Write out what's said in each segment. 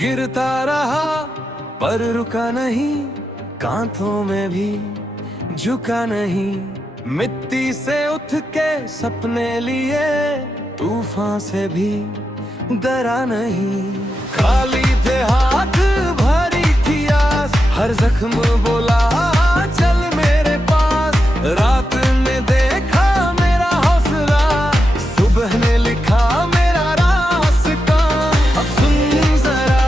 गिरता रहा पर रुका नहीं, कांधों में भी झुका नहीं। मिट्टी से उठ के सपने लिए, तूफान से भी डरा नहीं। खाली थे हाथ भरी थी आस, हर जख्म बोला चल मेरे पास। रात ने देखा मेरा हौसला, सुबह ने लिखा मेरा रास्ता। अब सुन जरा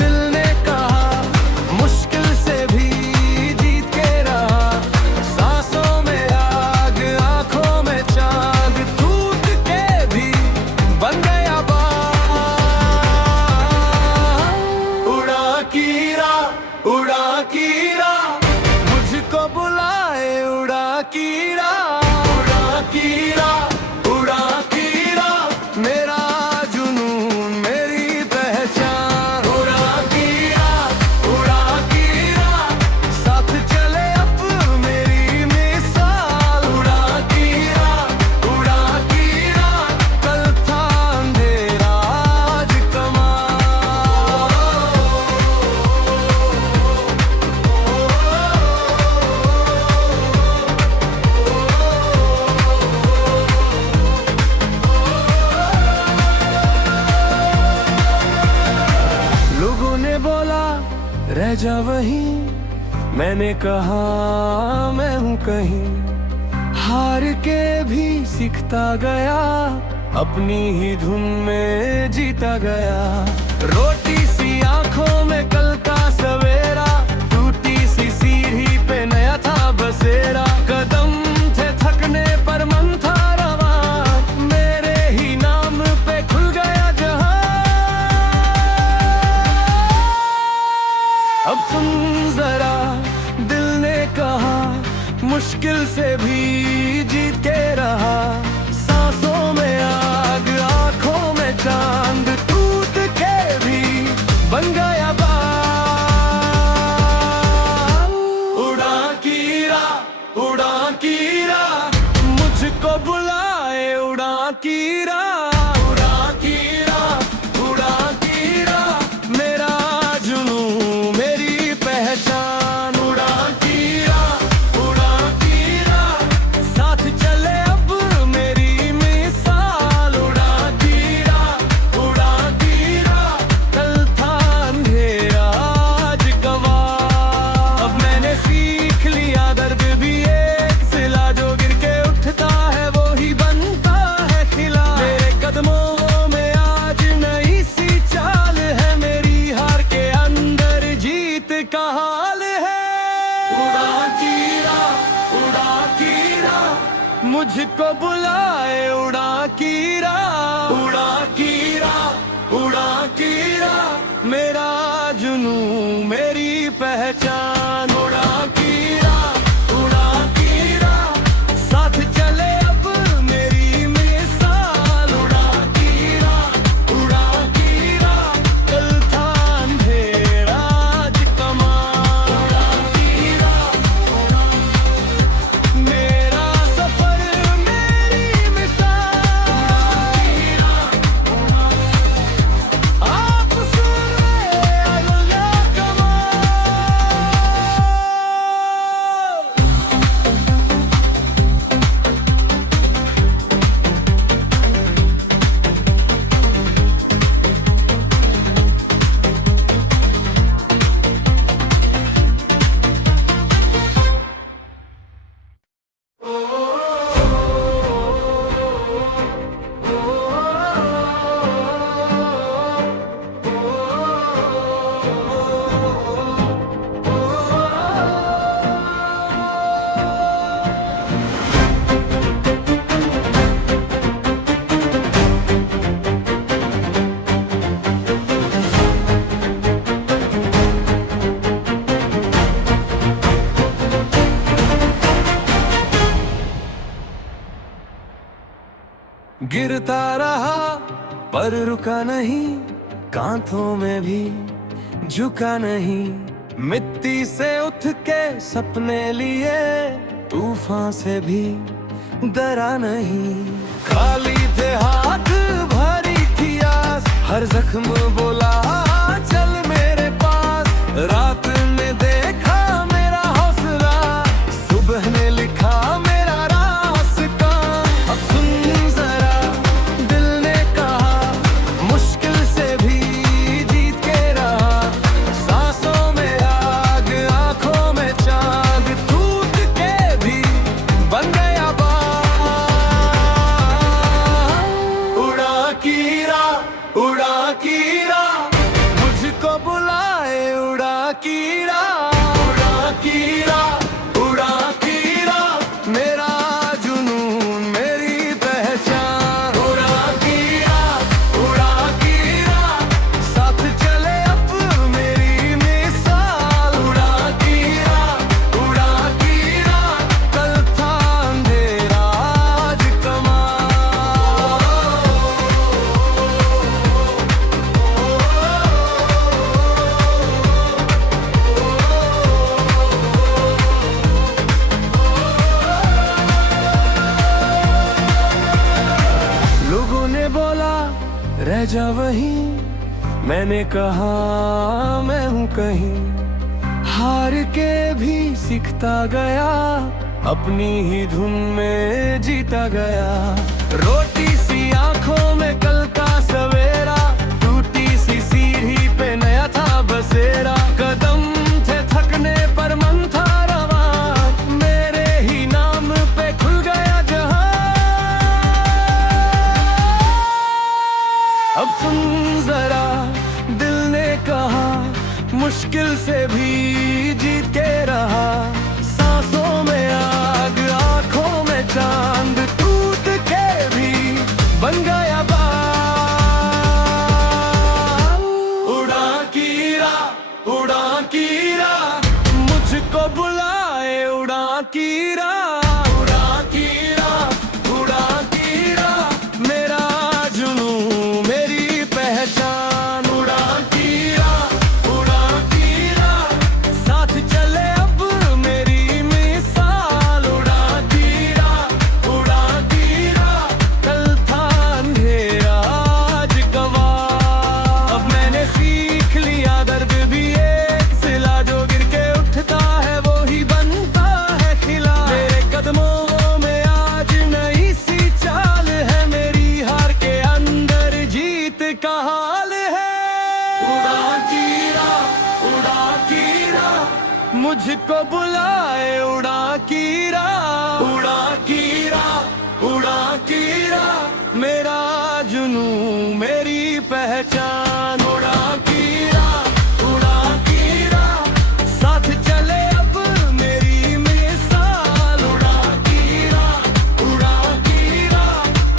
दिल ने कहा, मुश्किल से भी जीत के रहा। सांसों में आग, आंखों में चांद, टूट के भी बन गया बाग। उड़ा कीरा, उड़ा कीरा, मुझको बुलाए उड़ा कीरा। उड़ा कीरा, उड़ा कीरा, मेरा जुनून मेरी पहचान। उड़ा कीरा, उड़ा कीरा, साथ चले अब मेरी मिसाल। उड़ा कीरा, कल था अंधेरा आज कमाल। लोगों ने बोला रह जा वहीं, मैंने कहा मैं हूँ कहीं। हार के भी सीखता गया, अपनी ही धुन में जीता गया। रोटी सी आंखों में कल का सवेरा, टूटी सी सीढ़ी पे नया था बसेरा। कदम थे थकने पर मन था रवा, मेरे ही नाम पे खुल गया जहां। अब सुन जरा दिल ने कहा, मुश्किल से भी जीत के रहा। सांसों में आग, आंखों में चांद, टूट के भी बन गया बाग। उड़ा कीरा, मुझको बुलाए उड़ा कीरा। उड़ा कीरा, उड़ा कीरा, मेरा जुनून मेरी पहचान। उड़ा कीरा, साथ चले अब मेरी मिसाल। उड़ा कीरा, कल था अंधेरा आज कमाल। अब मैंने सीख लिया दर्द भी एक सिला, जो गिर के उठता है वो ही बनता है खिला। मेरे कदमों में आज नई सी चाल है, मेरी हार के अंदर जीत का हाल है। उड़ा कीरा, मुझको बुलाए उड़ा कीरा। उड़ा कीरा, मेरा जुनून मेरी पहचान। उड़ा कीरा, साथ चले अब मेरी मिसाल। उड़ा कीरा, कल था अंधेरा आज कमाल। उड़ा कीरा, मेरा सफर मेरी मिसाल। आप सुन रहे गिरता रहा पर रुका नहीं, कांथों में भी झुका नहीं। मिट्टी से उठ के सपने लिए, तूफान से भी डरा नहीं। खाली थे हाथ भरी थी आस, हर जख्म बोला चल मेरे पास। रात ने देखा मेरा हौसला, सुबह ने लिखा मेरा रास्ता। अब सुन जरा दिल ने कहा, मुश्किल से भी जीत के रहा। सांसों में आग, आंखों में चांद, टूट के भी बन गया बाग। उड़ा कीरा, उड़ा कीरा, मुझको बुलाए उड़ा कीरा। उड़ा कीरा, उड़ा कीरा, मेरा जुनून मेरी पहचान। उड़ा कीरा, उड़ा कीरा, साथ चले अब मेरी मिसाल। उड़ा कीरा, कल था अंधेरा आज कमाल। लोगों ने बोला रह जा वहीं, मैंने कहा मैं हूँ कहीं। हार के भी सीखता गया, अपनी ही धुन में जीता गया। रोटी सी आंखों में कल का सवेरा, टूटी सी सीढ़ी पे नया था बसेरा। कदम थे थकने पर मन था रवा, मेरे ही नाम पे खुल गया जहां। अब सुन जरा दिल ने कहा, मुश्किल से भी जीत के रहा। सांसों में आग, आंखों में चांद, टूट के भी बन गया बाग। उड़ा कीरा, उड़ा कीरा, मुझको बुलाए उड़ा कीरा। उड़ा कीरा, उड़ा कीरा, मेरा जुनून मेरी पहचान। उड़ा कीरा, साथ चले अब मेरी मिसाल। उड़ा कीरा, कल था अंधेरा आज गवाह। अब मैंने सीख लिया दर्द भी एक सिला, जो गिर के उठता है वो ही बनता है खिला। मेरे कदमों में आज नई सी चाल है, मेरी हार के अंदर जीत का हाल है। उड़ा कीरा, मुझको बुलाए उड़ा कीरा। उड़ा कीरा, मेरा जुनून मेरी पहचान। उड़ा कीरा, साथ चले अब मेरी मिसाल। उड़ा कीरा,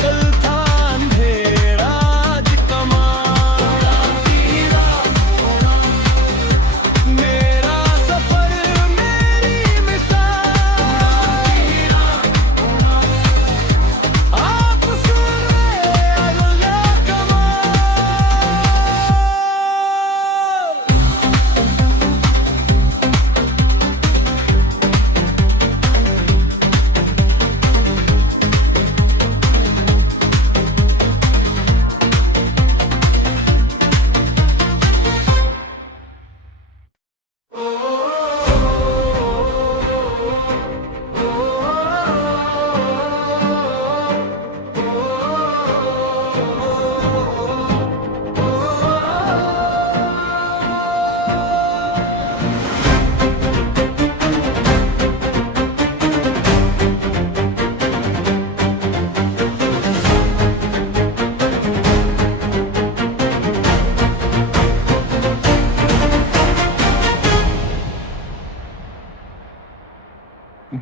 कल था अंधेरा आज कमाल। उड़ा कीरा, मेरा सफर मेरी मिसाल। आप सुन रहे अगला कमाल।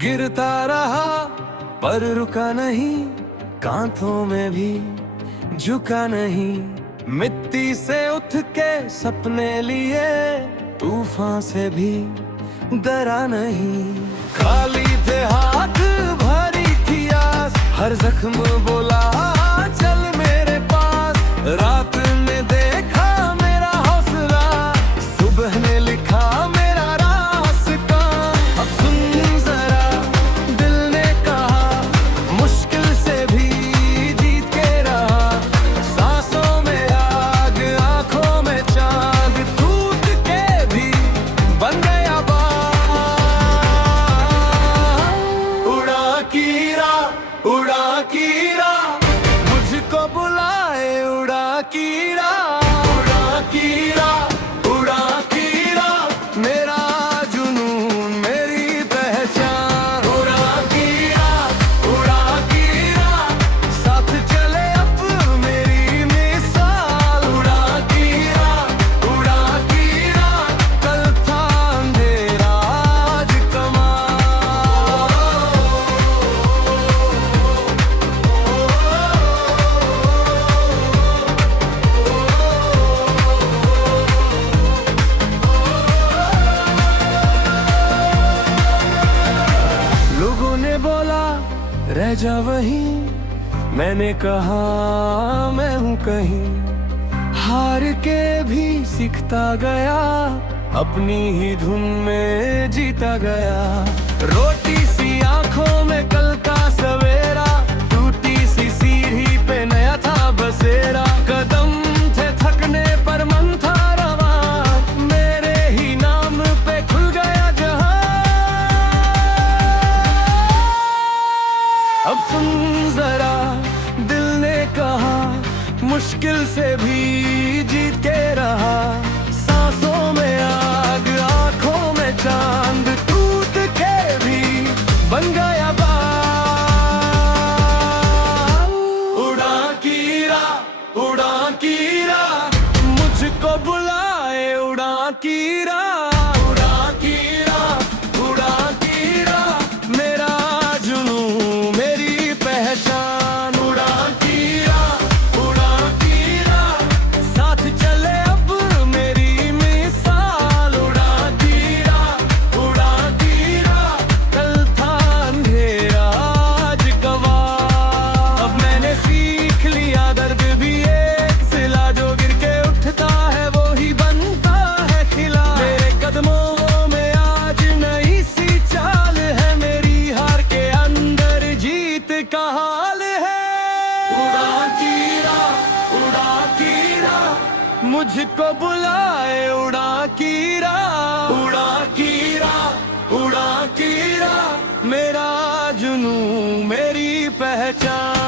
गिरता रहा पर रुका नहीं, कांथों में भी झुका नहीं। मिट्टी से उठ के सपने लिए, तूफान से भी डरा नहीं। खाली थे हाथ भरी थी आस, हर जख्म बोला चल कीड़ा, उड़ा कीड़ा, उड़ा कीड़ा, मेरा जुनून मेरी पहचान। उड़ा कीड़ा, उड़ा कीड़ा, साथ चले अब मेरी मिसाल। उड़ा कीड़ा, कल था अंधेरा आज कमाल। लोगों ने बोला रह जा वहीं, मैंने कहा मैं हूँ कहीं। हार के भी सीखता गया, अपनी ही धुन में जीता गया। रोटी सी आंखों में कल का सवेरा, टूटी सी सीढ़ी पे नया था बसेरा। कदम थे थकने पर मन था रवा, मेरे ही नाम पे खुल गया जहां। अब सुन जरा दिल ने कहा, मुश्किल से भी जीत के रहा। सांसों में आग, आंखों में चांद, टूट के भी बन गया बाल। उड़ा कीड़ा, मुझको बुलाए उड़ा कीड़ा। उड़ा कीड़ा, मेरा जुनून मेरी पहचान। उड़ा कीड़ा, साथ चले अब मेरी मिसाल। उड़ा कीड़ा, कल था अंधेरा आज कमाल। अब मैंने सीख लिया दर्द भी एक सिला, जो गिर के उठता है वो ही बनता है खिला। मेरे कदमों में आज नई सी चाल है, मेरी हार के अंदर जीत का हाल है। उड़ा कीड़ा, मुझको बुलाए उड़ा कीड़ा। उड़ा कीड़ा, मेरा जुनून मेरी पहचान।